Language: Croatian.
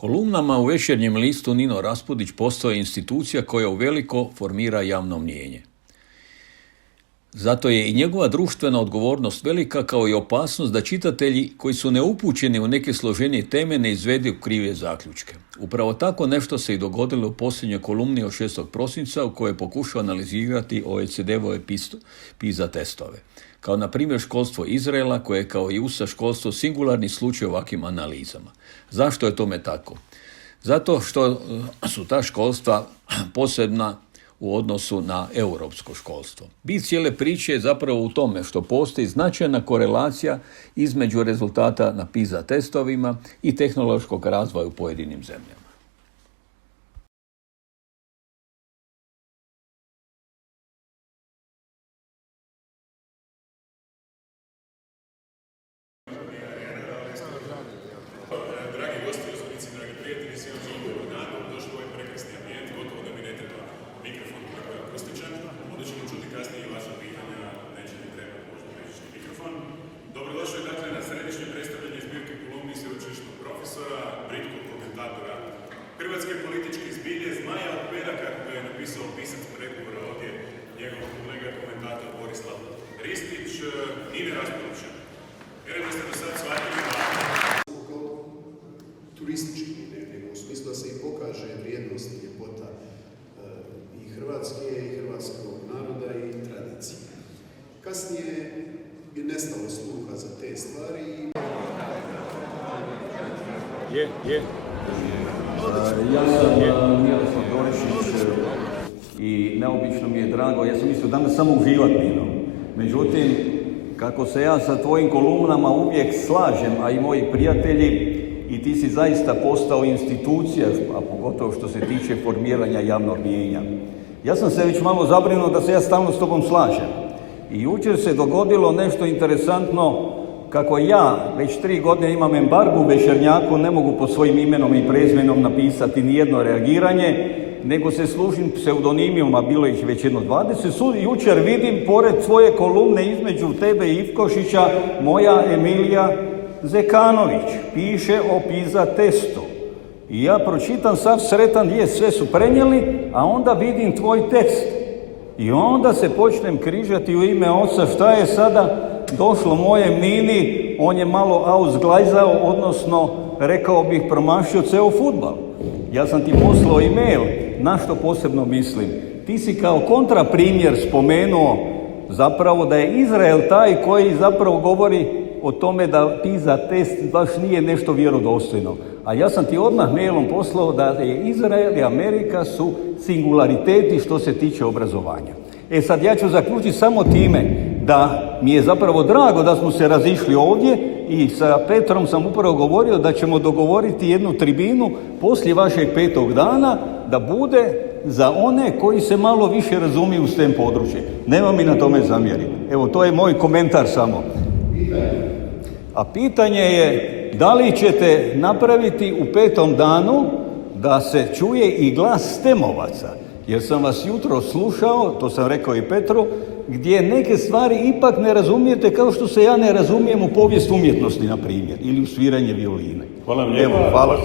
Kolumnama u Večernjem listu Nino Raspudić postoji institucija koja uveliko formira javno mnijenje. Zato je i njegova društvena odgovornost velika, kao i opasnost da čitatelji koji su neupućeni u neke složenije teme ne izvedu krive zaključke. Upravo tako nešto se i dogodilo u posljednjoj kolumni od 6. prosinca u kojoj je pokušao analizirati OECD-ove PISA testove. Kao na primjer školstvo Izraela, koje je kao i USA školstvo singularni slučaj ovakvim analizama. Zašto je tome tako? Zato što su ta školstva posebna u odnosu na europsko školstvo. Bit cijele priče je zapravo u tome što postoji značajna korelacija između rezultata na PISA testovima i tehnološkog razvoja u pojedinim zemljama. Dragi gosti, uzvanici, dragi prijatelji, svi vam želim dobar dan. Došli u ovaj prekrasni ambijent, gotovo da mi ne treba mikrofon kako je akustičan. Onda ćemo čuti kasnije i vaša pitanja, neće mi treba možda bežični mikrofon. Dobrodošli dakle na središnje predstavljanje zbirke kolumni sveučilišnog profesora, britkog komentatora hrvatske političke zbilje, Zmaja od Peraka, koja je napisao pisac pregovora ovdje, njegov kolega komentator Borislav Ristić, Nine Raspudića. Vjerujem da ste do sad shvatili turistički negdje, u smislu da se i pokaže vrijednost i ljepota i Hrvatske, i hrvatskog naroda i tradicije. Kasnije je nestalo sluha za te stvari. Ja sam Miroslav Dorišić i neobično mi je drago, ja sam mislio danas samo uživat Nino. Međutim, kako se ja sa tvojim kolumnama uvijek slažem, a i moji prijatelji, i ti si zaista postao institucija, a pogotovo što se tiče formiranja javnog mnijenja. Ja sam se već malo zabrinuo da se ja stalno s tobom slažem. I jučer se dogodilo nešto interesantno, kako ja već 3 godine imam embargo u Večernjaku, ne mogu pod svojim imenom i prezimenom napisati nijedno reagiranje, nego se služim pseudonimima, bilo ih već jedno 20. Jučer vidim, pored svoje kolumne između tebe i Ivkošića, moja Emilija Zekanović piše o PISA testu. I ja pročitam sav sretan, sve su prenijeli, a onda vidim tvoj tekst. I onda se počnem križati u ime oca, šta je sada došlo mojem Nini, on je malo ausglajzao, odnosno rekao bih promašio ceo fudbal. Ja sam ti poslao e-mail, na što posebno mislim. Ti si kao kontraprimjer spomenuo zapravo da je Izrael taj koji zapravo govori o tome da PISA test baš nije nešto vjerodostojno. A ja sam ti odmah mailom poslao da je Izrael i Amerika su singulariteti što se tiče obrazovanja. Sad ja ću zaključiti samo time da mi je zapravo drago da smo se razišli ovdje i sa Petrom sam upravo govorio da ćemo dogovoriti jednu tribinu poslije vašeg 5. dana da bude za one koji se malo više razumiju s tem područje. Nema mi na tome zamjeriti. Evo, to je moj komentar samo. A pitanje je da li ćete napraviti u 5. danu da se čuje i glas stemovaca. Jer sam vas jutro slušao, to sam rekao i Petru, gdje neke stvari ipak ne razumijete kao što se ja ne razumijem u povijest umjetnosti, na primjer, ili u sviranje violine. Hvala vam lijepo. Evo, hvala.